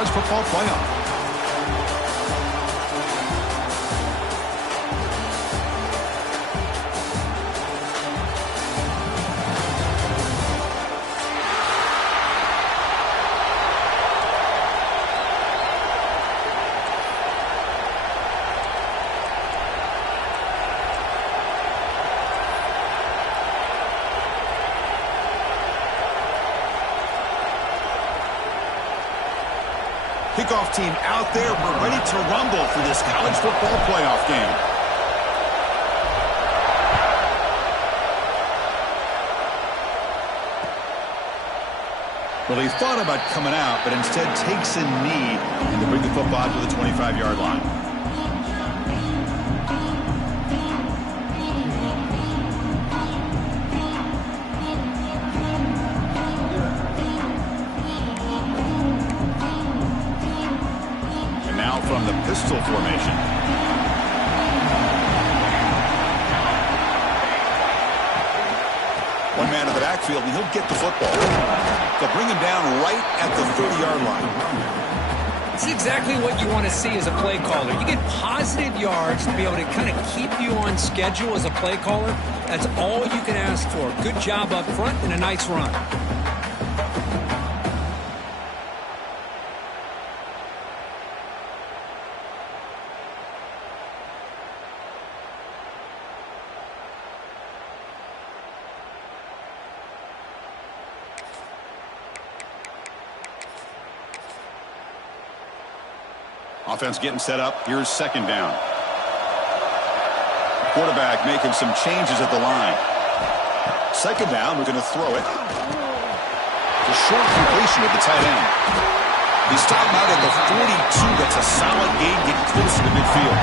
college football playoff. Kickoff team out there. We're ready to rumble for this college football playoff game. Well, he thought about coming out, but instead takes a knee and to bring the football to the 25-yard line. From the pistol formation. One man in the backfield, and he'll get the football. They'll bring him down right at the 30-yard line. It's exactly what you want to see as a play caller. You get positive yards to be able to kind of keep you on schedule as a play caller. That's all you can ask for. Good job up front and a nice run. Offense getting set up. Here's second down. Quarterback making some changes at the line. Second down, we're going to throw it. The short completion with the tight end. He stopped out at the 42. That's a solid gain, getting closer to midfield.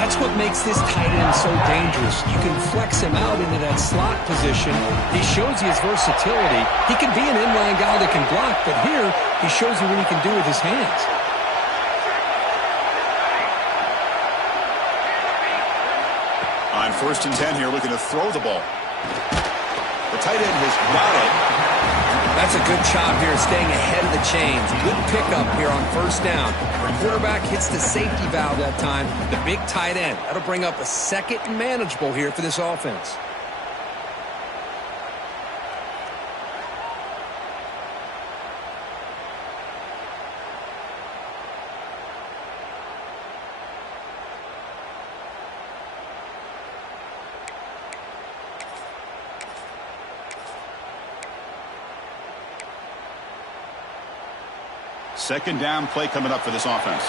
That's what makes this tight end so dangerous. You can flex him out into that slot position. He shows you his versatility. He can be an inline guy that can block, but here he shows you what he can do with his hands. On 1st and 10 here, looking to throw the ball. The tight end has got it. That's a good job here, staying ahead of the chains. Good pickup here on 1st down. The quarterback hits the safety valve that time. The big tight end. That'll bring up a second and manageable here for this offense. Second down play coming up for this offense.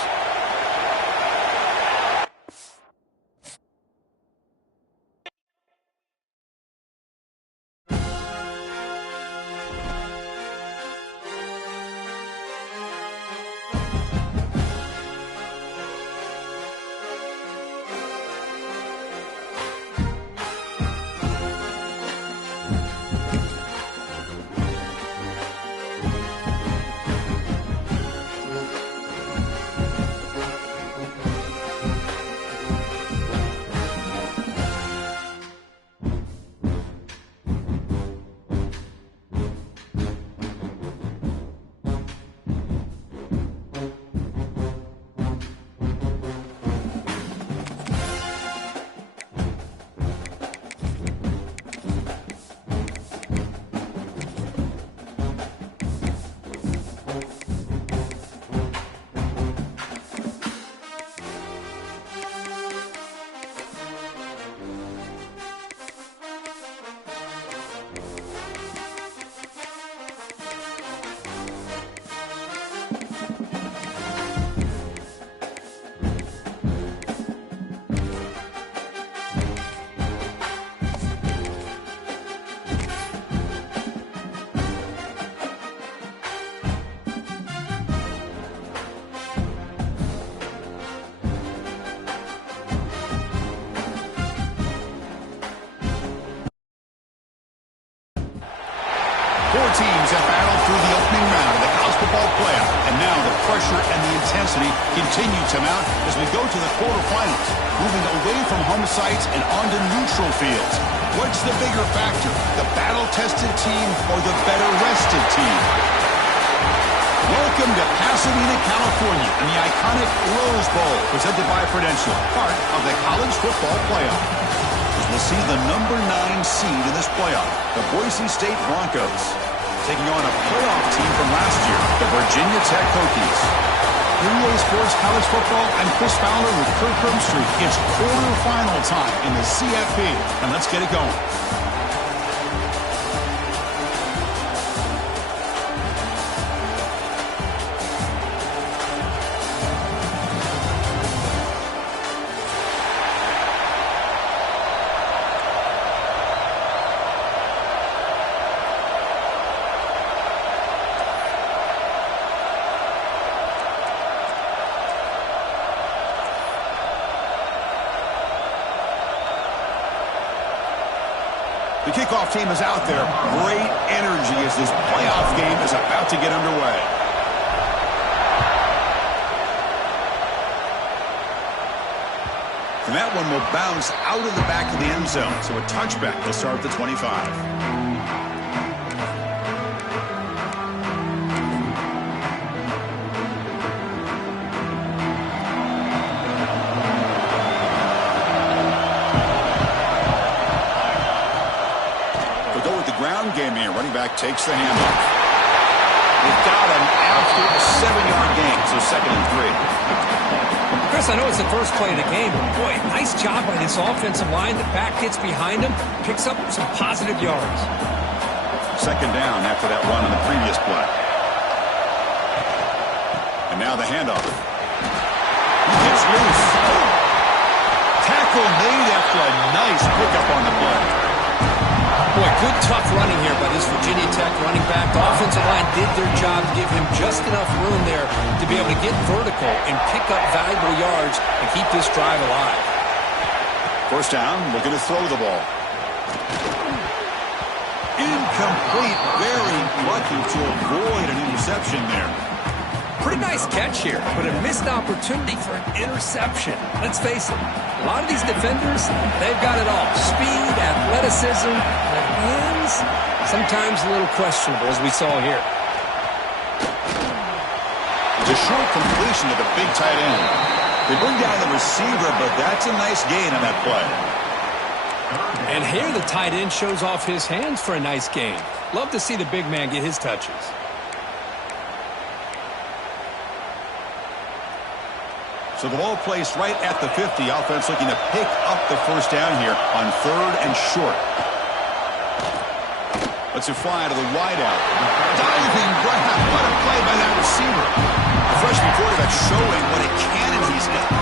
Four teams have battled through the opening round of the college football playoff, and now the pressure and the intensity continue to mount as we go to the quarterfinals, moving away from home sites and onto neutral fields. What's the bigger factor, the battle-tested team or the better-rested team? Welcome Welcome to Pasadena, California, and the iconic Rose Bowl, presented by Prudential, part of the college football playoff. As we'll see the number 9 seed in this playoff, the Boise State Broncos, taking on a playoff team from last year, the Virginia Tech Hokies. EA Sports College Football, I'm Chris Fowler with Kirk Street. It's quarterfinal time in the CFP, and let's get it going. The kickoff team is out there. Great energy as this playoff game is about to get underway. And that one will bounce out of the back of the end zone. So a touchback will start at the 25. Game here. Running back takes the handoff. They've got him after a 7-yard gain, so 2nd and 3. Chris, I know it's the first play of the game, but boy, nice job by this offensive line. The back gets behind him, picks up some positive yards. 2nd down after that run on the previous play. And now the handoff. He gets loose. Tackle made after a nice pickup on the play. Boy, good tough running here by this Virginia Tech running back. The offensive line did their job to give him just enough room there to be able to get vertical and pick up valuable yards and keep this drive alive. 1st down, looking to throw the ball. Incomplete, very lucky to avoid an interception there. Pretty nice catch here, but a missed opportunity for an interception. Let's face it, a lot of these defenders, they've got it all. Speed, athleticism, but hands, sometimes a little questionable, as we saw here. It's a short completion to the big tight end. They bring down the receiver, but that's a nice gain on that play. And here the tight end shows off his hands for a nice gain. Love to see the big man get his touches. So the ball placed right at the 50. Offense looking to pick up the 1st down here on 3rd and short. Lets it fly to the wideout. Diving grab. What a play by that receiver. The freshman quarterback showing what a cannon he's got.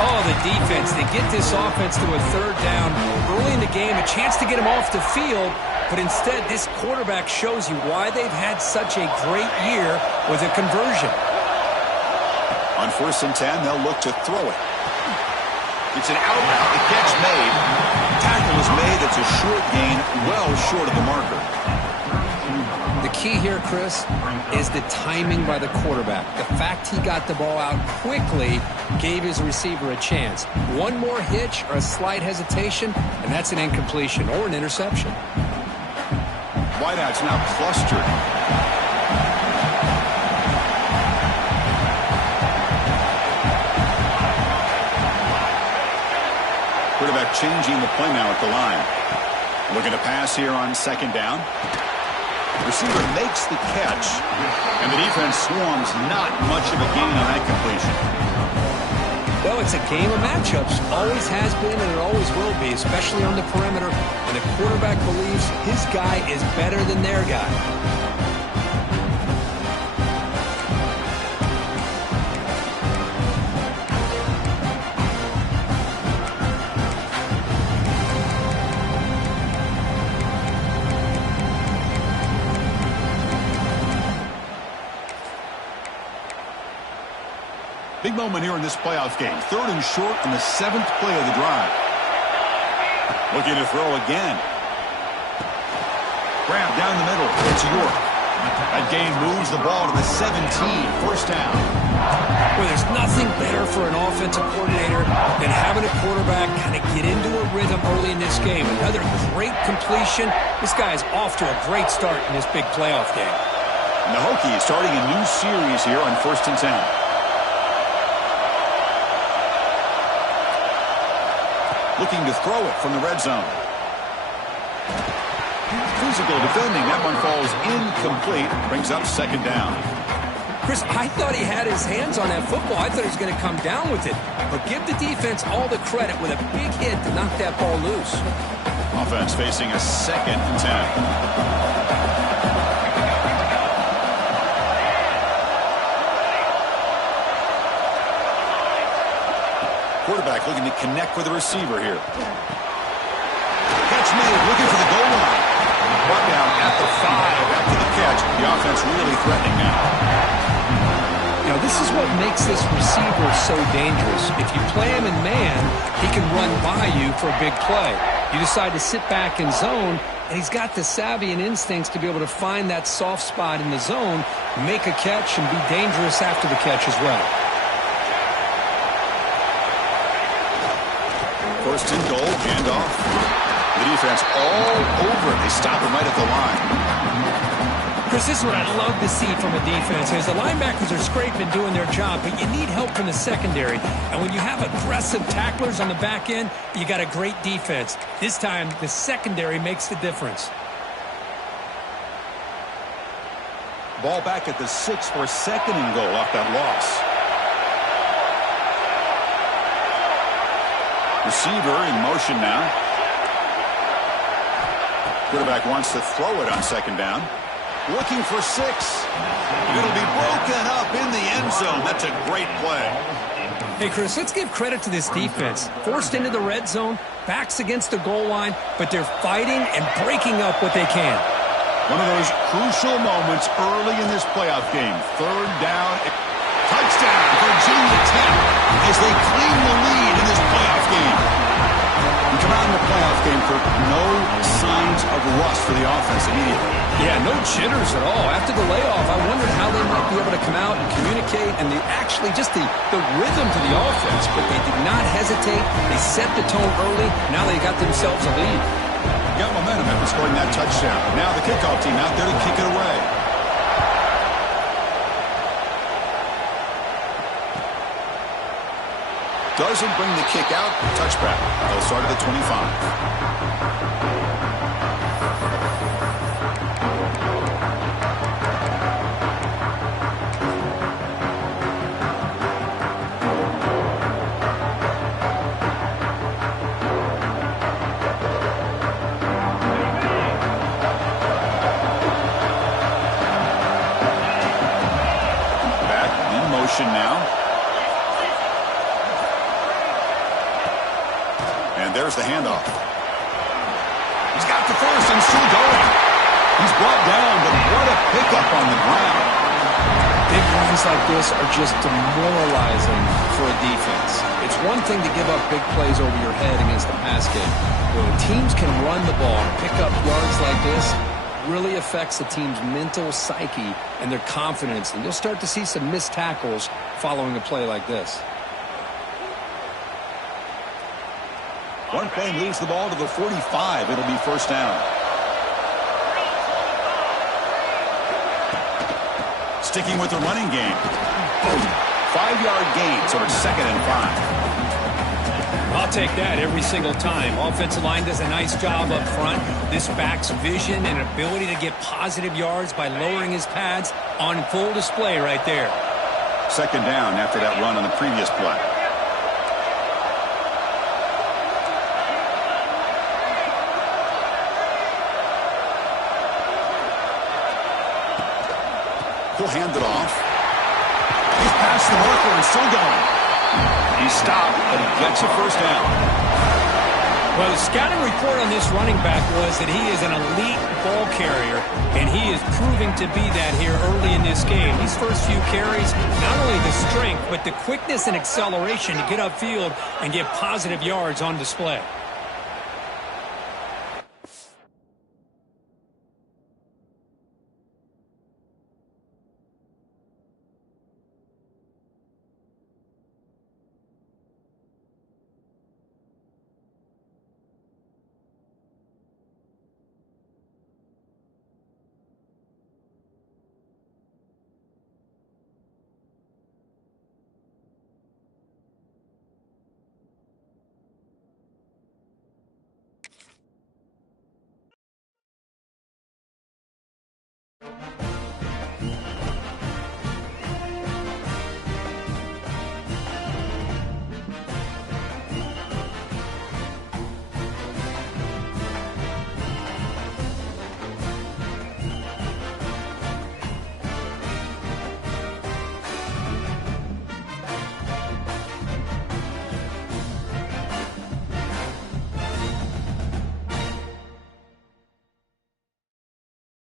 Oh, the defense. They get this offense to a 3rd down early in the game. A chance to get him off the field. But instead, this quarterback shows you why they've had such a great year with a conversion. On 1st and 10, they'll look to throw it. It's an out route. The catch made. Tackle is made. It's a short gain, well short of the marker. The key here, Chris, is the timing by the quarterback. The fact he got the ball out quickly gave his receiver a chance. One more hitch or a slight hesitation, and that's an incompletion or an interception. Wideout's now clustered. Quarterback changing the play now at the line. Looking to pass here on 2nd down. Receiver makes the catch, and the defense swarms. Not much of a gain on that completion. Well, it's a game of matchups. Always has been, and it always will be, especially on the perimeter. And the quarterback believes his guy is better than their guy. Big moment here in this playoff game. 3rd and short on the 7th play of the drive. Looking to throw again. Grab down the middle. It's York. That gain moves the ball to the 17. 1st down. Well, there's nothing better for an offensive coordinator than having a quarterback kind of get into a rhythm early in this game. Another great completion. This guy is off to a great start in this big playoff game. And the Hokies starting a new series here on 1st and 10. Looking to throw it from the red zone. Physical defending. That one falls incomplete. Brings up 2nd down. Chris, I thought he had his hands on that football. I thought he was going to come down with it. But give the defense all the credit with a big hit to knock that ball loose. Offense facing a 2nd and 10. Quarterback looking to connect with the receiver here. Catch made, looking for the goal line. Brought down at the 5 after the catch. The offense really threatening now. You know, this is what makes this receiver so dangerous. If you play him in man, he can run by you for a big play. You decide to sit back in zone, and he's got the savvy and instincts to be able to find that soft spot in the zone, make a catch, and be dangerous after the catch as well. 1st and goal, handoff. The defense all over it. They stop him right at the line. Chris, this is what I love to see from a defense. Is the linebackers are scraping and doing their job, but you need help from the secondary. And when you have aggressive tacklers on the back end, you got a great defense. This time, the secondary makes the difference. Ball back at the 6 for 2nd and goal off that loss. Receiver in motion now. Quarterback wants to throw it on 2nd down. Looking for 6. It'll be broken up in the end zone. That's a great play. Hey, Chris, let's give credit to this defense. Forced into the red zone, backs against the goal line, but they're fighting and breaking up what they can. One of those crucial moments early in this playoff game. 3rd down. Touchdown, Virginia Tech, as they claim the lead in this playoff game. We come out in the playoff game, Kirk, no signs of rust for the offense immediately. Yeah, no jitters at all. After the layoff, I wondered how they might be able to come out and communicate, and actually just the rhythm to the offense, but they did not hesitate. They set the tone early. Now they got themselves a lead. Got momentum after scoring that touchdown. Now the kickoff team out there to kick it away. Doesn't bring the kick out. Touchback. They'll start at the 25. Back in motion now. And there's the handoff. He's got the 1st and still going. He's brought down, but what a pickup on the ground. Big runs like this are just demoralizing for a defense. It's one thing to give up big plays over your head against the pass game. When teams can run the ball and pick up yards like this, really affects the team's mental psyche and their confidence. And you'll start to see some missed tackles following a play like this. One play moves the ball to the 45. It'll be 1st down. Sticking with the running game. 5-yard gain, so it's 2nd and 5. I'll take that every single time. Offensive line does a nice job up front. This back's vision and ability to get positive yards by lowering his pads on full display right there. 2nd down after that run on the previous play. He'll hand it off. He's past the marker and still going. He stopped, but he gets a 1st down. Well, the scouting report on this running back was that he is an elite ball carrier, and he is proving to be that here early in this game. These first few carries, not only the strength, but the quickness and acceleration to get upfield and get positive yards on display.